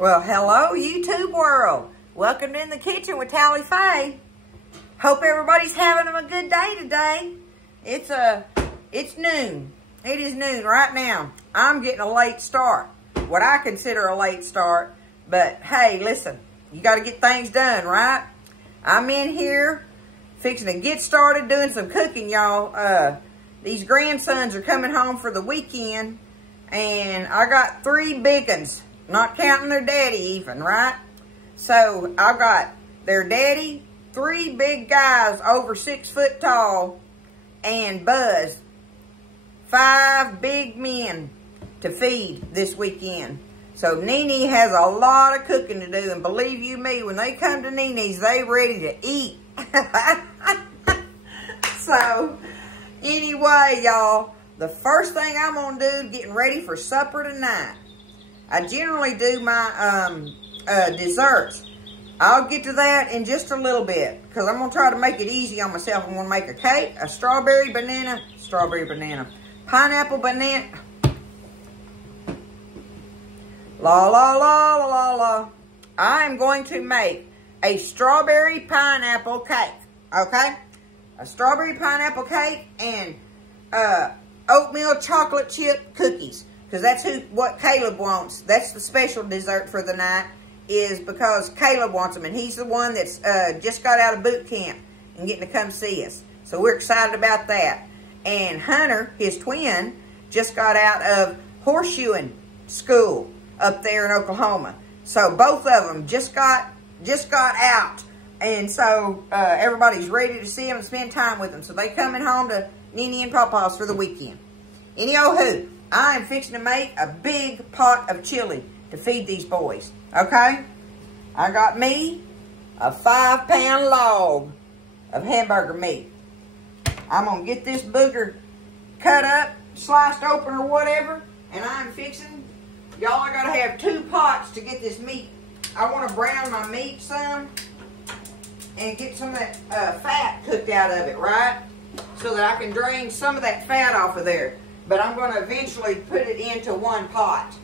Well, hello, YouTube world. Welcome to In the Kitchen with Tally Faye. Hope everybody's having a good day today. It's noon. It is noon right now. I'm getting a late start. What I consider a late start. But, hey, listen. You got to get things done, right? I'm in here fixing to get started doing some cooking, y'all. These grandsons are coming home for the weekend. And I got 3 big uns. Not counting their daddy even, right? So, I've got their daddy, 3 big guys over 6 foot tall, and Buzz, 5 big men to feed this weekend. So, Nene has a lot of cooking to do, and believe you me, when they come to Nene's, they ready to eat. So, anyway, y'all, the first thing I'm going to do, getting ready for supper tonight. I generally do my desserts. I'll get to that in just a little bit because I'm going to try to make it easy on myself. I'm going to make a cake, a strawberry banana, pineapple banana. La, la, la, la, la, la. I'm going to make a strawberry pineapple cake, okay? A strawberry pineapple cake and oatmeal chocolate chip cookies. Because that's what Caleb wants. That's the special dessert for the night, is because Caleb wants them. And he's the one that's just got out of boot camp and getting to come see us. So we're excited about that. And Hunter, his twin, just got out of horseshoeing school up there in Oklahoma. So both of them just got out. And so everybody's ready to see them and spend time with them. So they coming home to Nene and Papa's for the weekend. Any-o-hoo. I am fixing to make a big pot of chili to feed these boys, okay? I got me a 5-pound log of hamburger meat. I'm going to get this booger cut up, sliced open or whatever, and I'm fixing, y'all, I got to have 2 pots to get this meat. I want to brown my meat some and get some of that fat cooked out of it, right? So that I can drain some of that fat off of there. But I'm going to eventually put it into 1 pot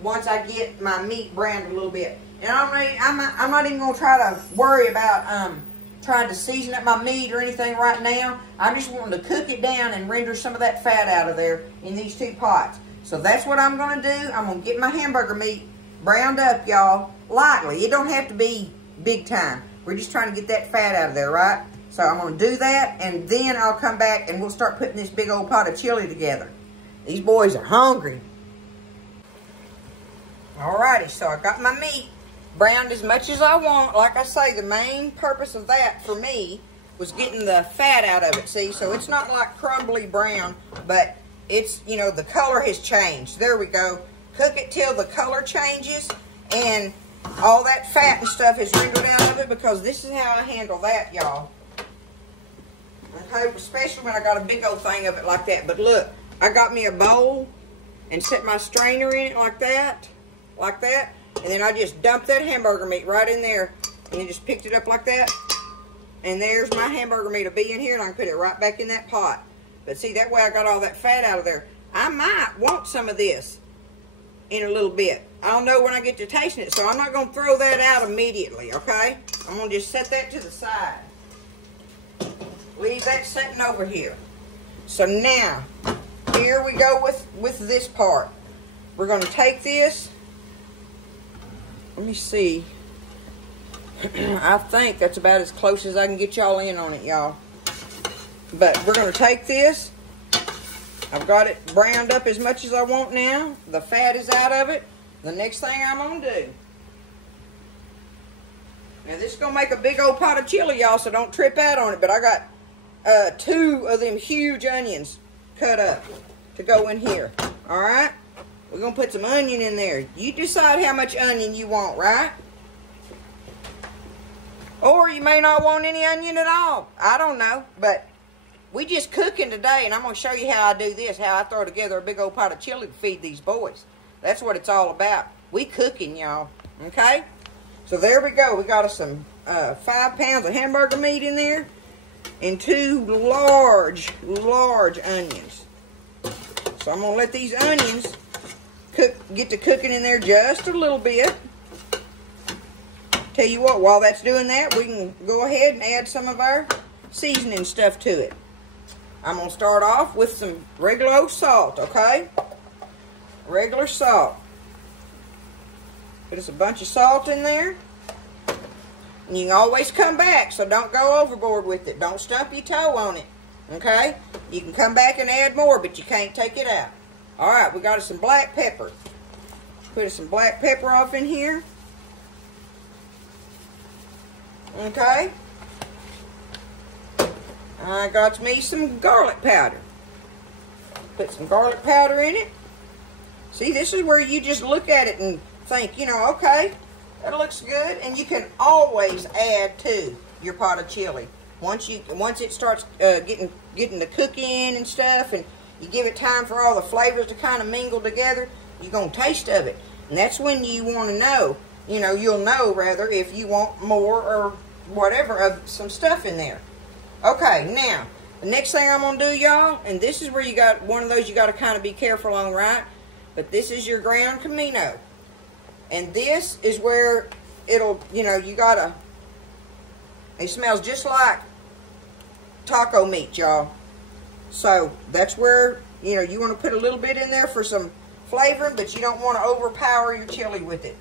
once I get my meat browned a little bit. And I'm not even going to try to worry about trying to season up my meat or anything right now. I'm just wanting to cook it down and render some of that fat out of there in these 2 pots. So that's what I'm going to do. I'm going to get my hamburger meat browned up, y'all, lightly. It don't have to be big time. We're just trying to get that fat out of there, right? So I'm going to do that, and then I'll come back and we'll start putting this big old pot of chili together. These boys are hungry. Alrighty, so I got my meat browned as much as I want. Like I say, the main purpose of that for me was getting the fat out of it. See, so it's not like crumbly brown, but it's, you know, the color has changed. There we go. Cook it till the color changes and all that fat and stuff is wrinkled out of it, because this is how I handle that, y'all. Especially when I got a big old thing of it like that. But look, I got me a bowl and set my strainer in it like that. And then I just dumped that hamburger meat right in there. And then just picked it up like that. And there's my hamburger meat. It'll be in here, and I can put it right back in that pot. But see, that way I got all that fat out of there. I might want some of this in a little bit. I'll know when I get to tasting it. So I'm not going to throw that out immediately, okay? I'm going to just set that to the side. Leave that sitting over here. So now, here we go with this part. We're going to take this. Let me see. I think that's about as close as I can get y'all in on it, y'all. But we're going to take this. I've got it browned up as much as I want now. The fat is out of it. The next thing I'm going to do. Now, this is going to make a big old pot of chili, y'all, so don't trip out on it. But I got 2 of them huge onions cut up to go in here. Alright? We're going to put some onion in there. You decide how much onion you want, right? Or you may not want any onion at all. I don't know. But we just cooking today, and I'm going to show you how I do this, how I throw together a big old pot of chili to feed these boys. That's what it's all about. We cooking, y'all. Okay? So there we go. We got us some 5 pounds of hamburger meat in there. And 2 large onions. So I'm going to let these onions get to cooking in there just a little bit. Tell you what, while that's doing that, we can go ahead and add some of our seasoning stuff to it. I'm going to start off with some regular old salt, okay? Regular salt. Put us a bunch of salt in there. And you can always come back, so don't go overboard with it. Don't stump your toe on it, okay? You can come back and add more, but you can't take it out. All right, we got us some black pepper. Put us some black pepper off in here. Okay. I got me some garlic powder. Put some garlic powder in it. See, this is where you just look at it and think, you know, okay, that looks good. And you can always add to your pot of chili. Once it starts getting the cook in and stuff, and you give it time for all the flavors to kind of mingle together, you're going to taste of it. And that's when you want to know, you know, you'll know rather if you want more or whatever of some stuff in there. Okay, now, the next thing I'm going to do, y'all, and this is where you got one of those you got to kind of be careful on, right? But this is your ground comino. And this is where it'll, you know, you got to, it smells just like taco meat, y'all. So, that's where, you know, you want to put a little bit in there for some flavoring, but you don't want to overpower your chili with it.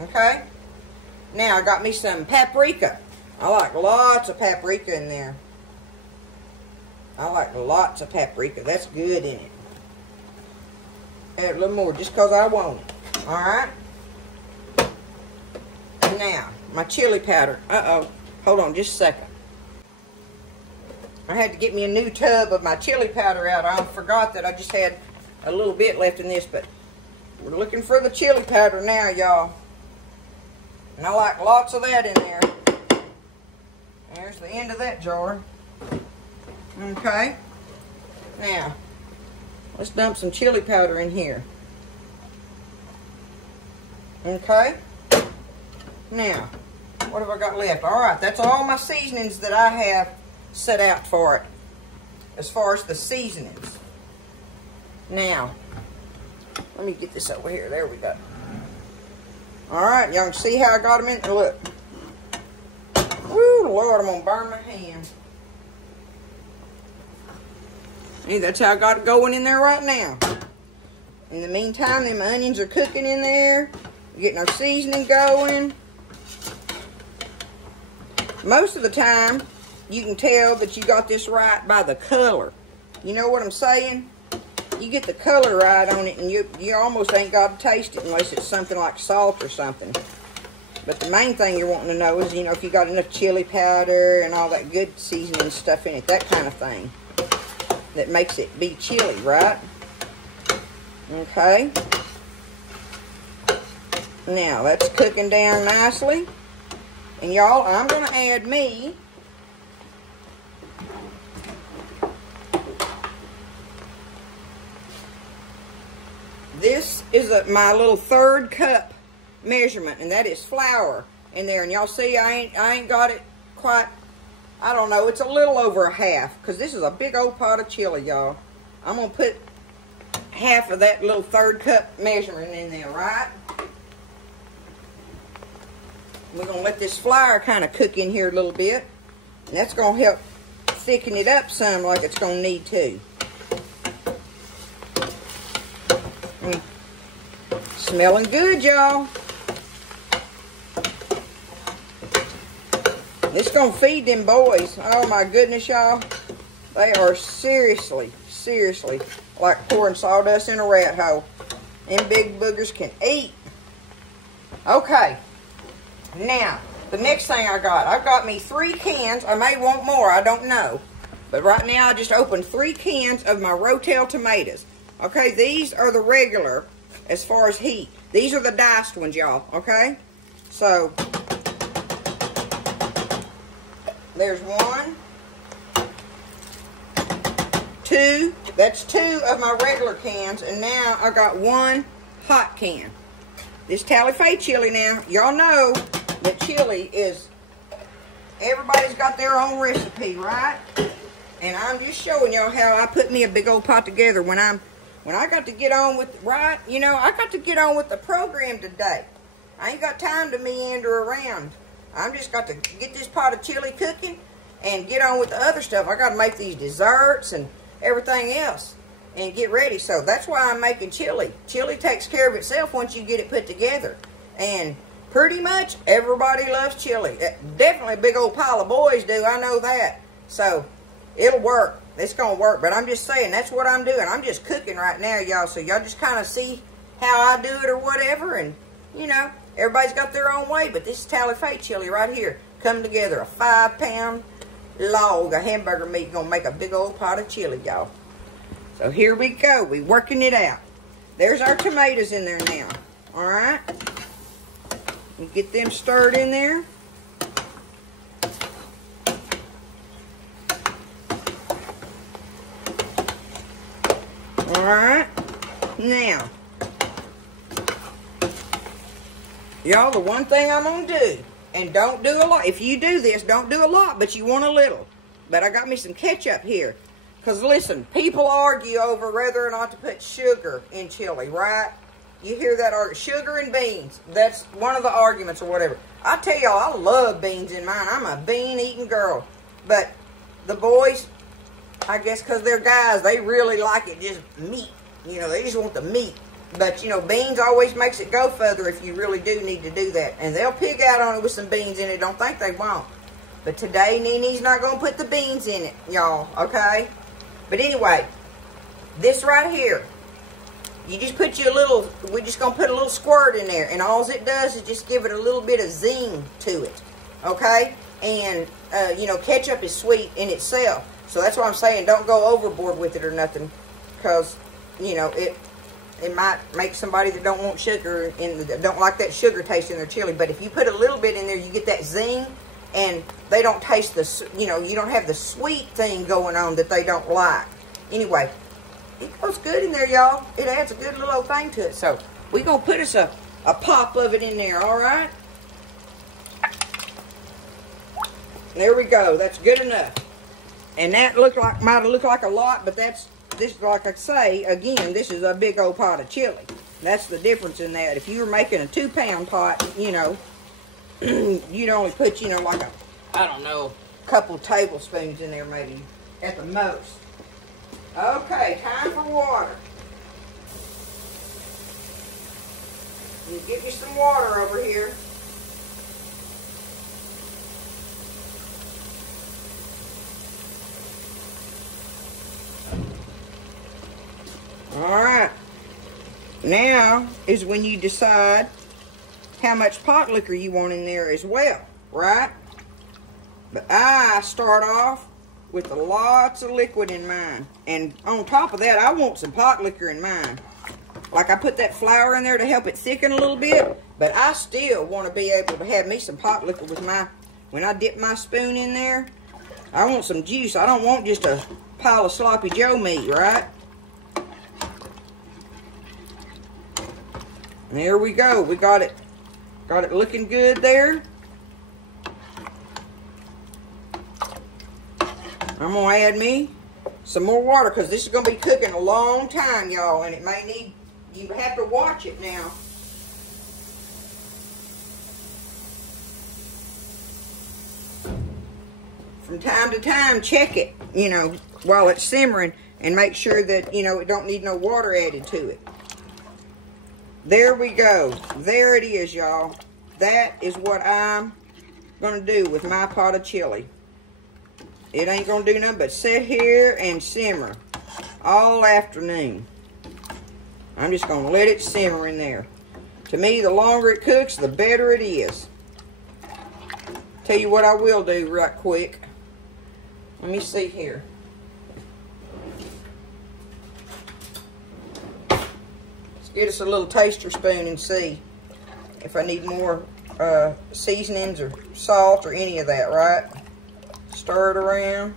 Okay? Now, I got me some paprika. I like lots of paprika in there. I like lots of paprika. That's good in it. Add a little more just because I want it. Alright? Now, my chili powder. Uh-oh. Hold on just a second. I had to get me a new tub of my chili powder out. I forgot that I just had a little bit left in this, but we're looking for the chili powder now, y'all. And I like lots of that in there. There's the end of that jar. Okay. Now, let's dump some chili powder in here. Okay. Now, what have I got left? Alright, that's all my seasonings that I have set out for it. As far as the seasonings. Now, let me get this over here. There we go. Alright, y'all can see how I got them in. Look. Woo, Lord, I'm going to burn my hand. See, that's how I got it going in there right now. In the meantime, them onions are cooking in there. We're getting our seasoning going. Most of the time, you can tell that you got this right by the color. You know what I'm saying? You get the color right on it, and you almost ain't got to taste it unless it's something like salt or something. But the main thing you're wanting to know is, you know, if you got enough chili powder and all that good seasoning stuff in it, that kind of thing. That makes it be chili, right? Okay. Now, that's cooking down nicely. And y'all, I'm going to add me this is my little 1/3 cup measurement, and that is flour in there. And y'all see I ain't got it quite, I don't know, it's a little over a half, because this is a big old pot of chili, y'all. I'm going to put half of that little 1/3 cup measurement in there, right? We're going to let this flour kind of cook in here a little bit. And that's going to help thicken it up some like it's going to need to. Smelling good, y'all. This is going to feed them boys. Oh my goodness, y'all. They are seriously like pouring sawdust in a rat hole. Them big boogers can eat. Okay. Now, the next thing I've got me 3 cans. I may want more, I don't know. But right now I just opened 3 cans of my Rotel tomatoes. Okay, these are the regular as far as heat. These are the diced ones, y'all, okay? So, there's 1, 2. That's 2 of my regular cans. And now I got 1 hot can. This Talife chili now, y'all know that chili is, everybody's got their own recipe, right? And I'm just showing y'all how I put me a big old pot together when I got to get on with, right? You know, I got to get on with the program today. I ain't got time to meander around I'm just got to get this pot of chili cooking and get on with the other stuff. I got to make these desserts and everything else and get ready. So that's why I'm making chili. Chili takes care of itself once you get it put together. And pretty much everybody loves chili. Definitely a big old pile of boys do. I know that. So it'll work. It's going to work. But I'm just saying, that's what I'm doing. I'm just cooking right now, y'all. So y'all just kind of see how I do it or whatever. And, you know, everybody's got their own way. But this is Tally-Faye chili right here. Come together. A 5-pound log of hamburger meat. Going to make a big old pot of chili, y'all. So here we go. We working it out. There's our tomatoes in there now. All right. We get them stirred in there. All right. Now, y'all, the one thing I'm going to do, and don't do a lot. If you do this, don't do a lot, but you want a little. But I got me some ketchup here. Because, listen, people argue over whether or not to put sugar in chili, right? You hear that argument. Sugar and beans. That's one of the arguments or whatever. I tell y'all, I love beans in mine. I'm a bean-eating girl. But the boys, I guess because they're guys, they really like it just meat. You know, they just want the meat. But, you know, beans always makes it go further if you really do need to do that. And they'll pig out on it with some beans in it. Don't think they won't. But today, Nene's not going to put the beans in it, y'all, okay? But anyway, this right here, you just put you a little, we're just going to put a little squirt in there. And all it does is just give it a little bit of zing to it, okay? And, you know, ketchup is sweet in itself. So that's why I'm saying don't go overboard with it or nothing. Because, you know, it might make somebody that don't want sugar, don't like that sugar taste in their chili. But if you put a little bit in there, you get that zing. And they don't taste the, you know, you don't have the sweet thing going on that they don't like. Anyway, it goes good in there, y'all. It adds a good little old thing to it. So, we're going to put us a pop of it in there, all right? There we go. That's good enough. And that might have looked like a lot, but this, like I say, again, this is a big old pot of chili. That's the difference in that. If you were making a 2-pound pot, you know, you'd only put, you know, like I don't know, couple tablespoons in there maybe at the most. Okay, time for water. You get me some water over here. All right. Now is when you decide how much pot liquor you want in there as well, right? But I start off with lots of liquid in mine. And on top of that, I want some pot liquor in mine. Like I put that flour in there to help it thicken a little bit, but I still want to be able to have me some pot liquor with when I dip my spoon in there, I want some juice. I don't want just a pile of sloppy Joe meat, right? And there we go. We got it. Got it looking good there. I'm going to add me some more water because this is going to be cooking a long time, y'all. And it may need, you have to watch it now. From time to time, check it, you know, while it's simmering. And make sure that, you know, it don't need no water added to it. There we go. There it is, y'all. That is what I'm going to do with my pot of chili. It ain't going to do nothing but sit here and simmer all afternoon. I'm just going to let it simmer in there. To me, the longer it cooks, the better it is. Tell you what I will do right quick. Let me see here. Get us a little taster spoon and see if I need more seasonings or salt or any of that, right? Stir it around.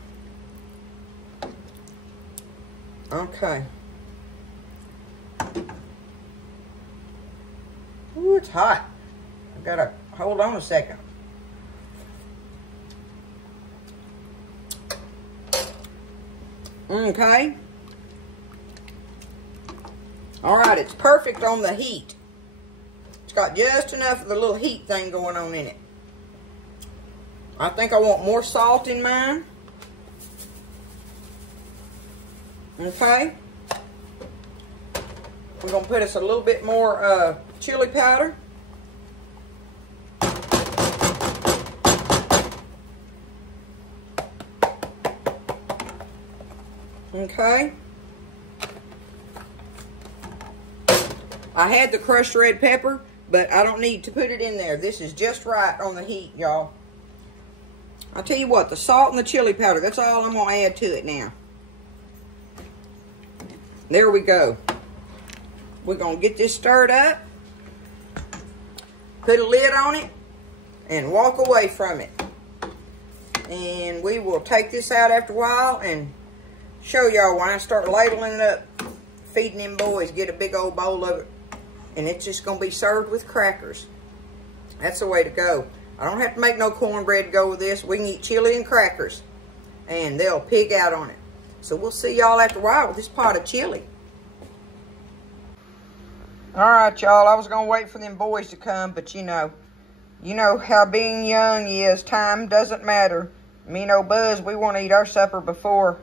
Okay. Ooh, it's hot. I've got to hold on a second. Okay. All right, it's perfect on the heat. It's got just enough of the little heat thing going on in it. I think I want more salt in mine. Okay. We're going to put us a little bit more chili powder. Okay. I had the crushed red pepper, but I don't need to put it in there. This is just right on the heat, y'all. I'll tell you what, the salt and the chili powder, that's all I'm going to add to it now. There we go. We're going to get this stirred up, put a lid on it, and walk away from it. And we will take this out after a while and show y'all when I start ladling it up, feeding them boys, get a big old bowl of it. And it's just going to be served with crackers. That's the way to go. I don't have to make no cornbread to go with this. We can eat chili and crackers, and they'll pig out on it. So we'll see y'all after a while with this pot of chili. All right, y'all. I was going to wait for them boys to come, but you know how being young is. Time doesn't matter. Me and old Buzz, we want to eat our supper before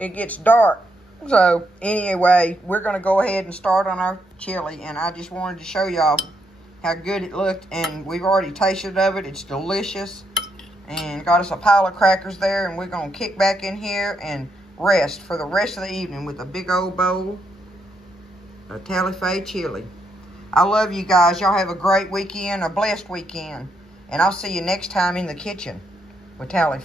it gets dark. So, anyway, we're going to go ahead and start on our chili. And I just wanted to show y'all how good it looked. And we've already tasted of it. It's delicious. And got us a pile of crackers there. And we're going to kick back in here and rest for the rest of the evening with a big old bowl of Tally chili. I love you guys. Y'all have a great weekend, a blessed weekend. And I'll see you next time in the kitchen with Tally.